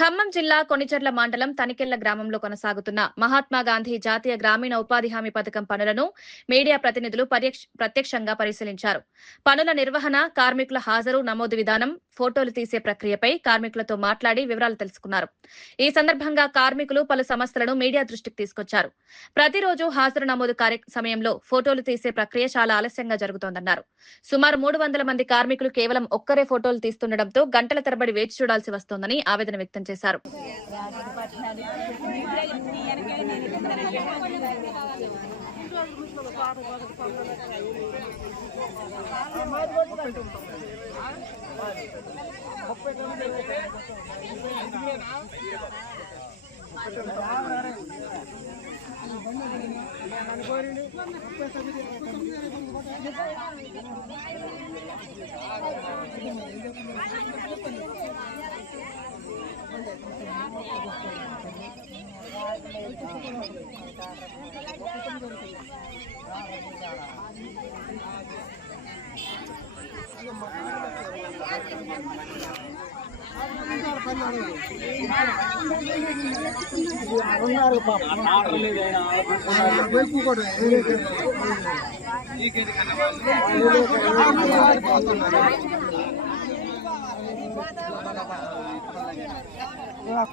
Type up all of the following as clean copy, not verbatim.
ఖమ్మం జిల్లా కొణిచెర్ల మండలం తనికెళ్ల గ్రామంలో కొనసాగుతున్న మహాత్మా గాంధీ జాతీయ గ్రామీణ ఉపాధి హామీ పథకం పనులను మీడియా ప్రతినిధులు ప్రత్యక్షంగా పరిశీలించారు. పనుల నిర్వహణ, కార్మికుల హాజరు నమోదు విధానం, ఫోటోలు తీసే ప్రక్రియపై కార్మికులతో మాట్లాడి వివరాలు తెలుసుకున్నారు. ఈ సందర్భంగా కార్మికులు పలు సమస్యలను మీడియా దృష్టికి తీసుకొచ్చారు. ప్రతిరోజు హాజరు నమోదు సమయంలో ఫోటోలు తీసే ప్రక్రియ చాలా ఆలస్యంగా జరుగుతోందన్నారు. సుమారు 300 మంది కార్మికులు కేవలం ఒక్కరే ఫోటోలు తీస్తుండటంతో గంటల తరబడి వేచి చూడాల్సి వస్తోందని ఆవేదన వ్యక్తం చేశారు.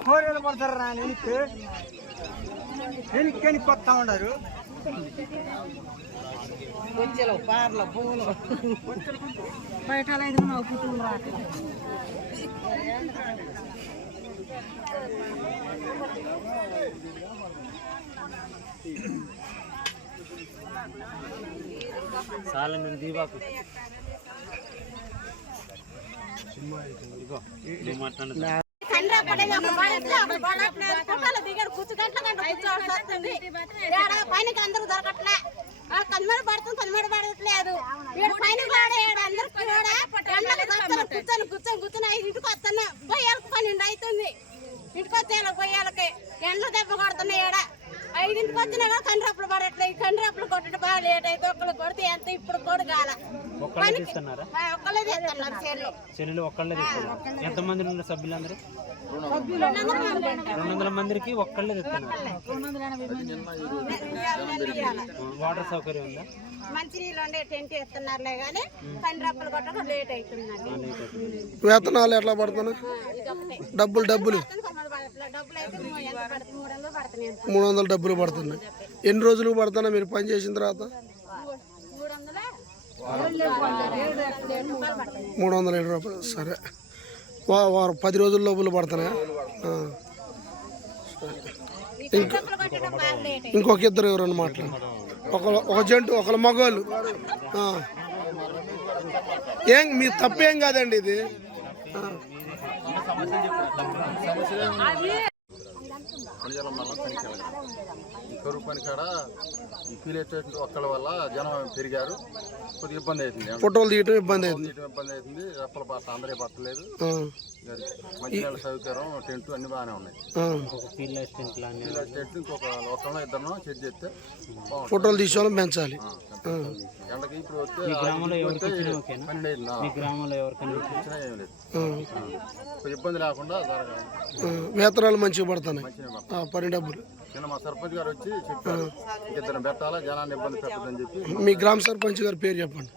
కోరేలు పడతారు వెనక్కి కొత్త ఉండరు వచ్చేలో పార్ల పూలు బయట పుట్టులు రాక సాల నుండి దీపాకు పైనకి అందరూ దొరకట్లే కనిమడి పడుతుంది కనిమడి పడట్లేదు కూర్చొని కూర్చొని కూర్చొని ఇంటికి వస్తున్నా పోయేళ్ళకి 12 అవుతుంది. ఇంటికి వచ్చేయాలి పోయేళ్ళకి ఎండలు దెబ్బ కొడుతున్నాయి. 5ంటికి వచ్చినా కూడా కండ్రప్పులు పడట్లేదు. ఈ కండ్రప్పులు కొట్టడం బాగా లేట్ అయితే ఒక్కళ్ళు కొడితే ఎంత ఇప్పుడు కూడా కాల ఒక్కళ్ళే తీస్తున్నారు. ఎంతమంది ఉన్నారు సభ్యులందరూ? 200 మందికి ఒక్కళ్ళే తెస్తున్నారు. వాటర్ సౌకర్యం ఉందా? మంచినీళ్ళు ఉండే టెంట్ వేస్తున్నారులే కానీ కండ్రప్పులు కొట్టడం లేట్ అవుతుందండి. వేతనాలు ఎట్లా పడుతున్నాయి? డబ్బులు అయితే 300 డబ్బులు పడుతున్నాయి. ఎన్ని రోజులు పడుతున్నా మీరు పని చేసిన తర్వాత? 307 రూపాయలు. సరే, 10 రోజుల లోపల పడుతున్నాయా? ఇంకొక ఇద్దరు ఎవరన్నా మాట్లాడు. ఒక జంటు ఒకళ్ళ మగవాళ్ళు. ఏం మీ తప్పేం కాదండి ఇది. ఈ కరువు పని కాడ ఈ పీలేట్ ఒక్కళ్ళ వల్ల జనం పెరిగారు. కొద్దిగా ఇబ్బంది అవుతుంది. ఫోటోలు తీయటం ఇబ్బంది అవుతుంది. రెప్పల పాత అందరే పట్టలేదు. మంచినీళ్ళ సౌకర్యం, టెంట్ అన్ని బాగానే ఉన్నాయి. ఇంకొక ఒక్కళ్ళ ఇద్దరు చెక్ చేస్తే ఫోటోలు తీసుకోవాలని పెంచాలి. ఎండకి ఇప్పుడు వస్తే 12 ఇబ్బంది లేకుండా జరగాలి. వేతనాలు మంచిగా పడుతున్నాయి. పని డబ్బులు నిన్న మా సర్పంచ్ గారు వచ్చి చెప్పారు, ఇద్దరు పెట్టాలా, జనాన్ని ఇబ్బంది పెట్టదని చెప్పి. మీ గ్రామ సర్పంచ్ గారి పేరు చెప్పండి.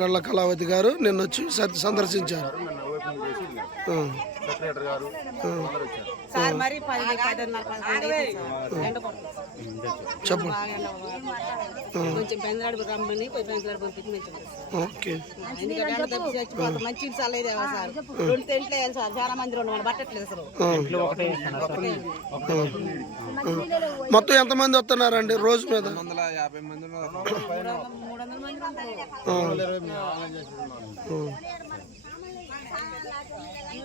గళ్ళ కళావతి గారు నిన్న వచ్చి సందర్శించారు. సెక్రటరీ గారు చెప్పండి. ఓకే, మంచి చాలా మంది బట్టట్లేదు. మొత్తం ఎంతమంది వస్తున్నారండి రోజు మీద? 350 మంది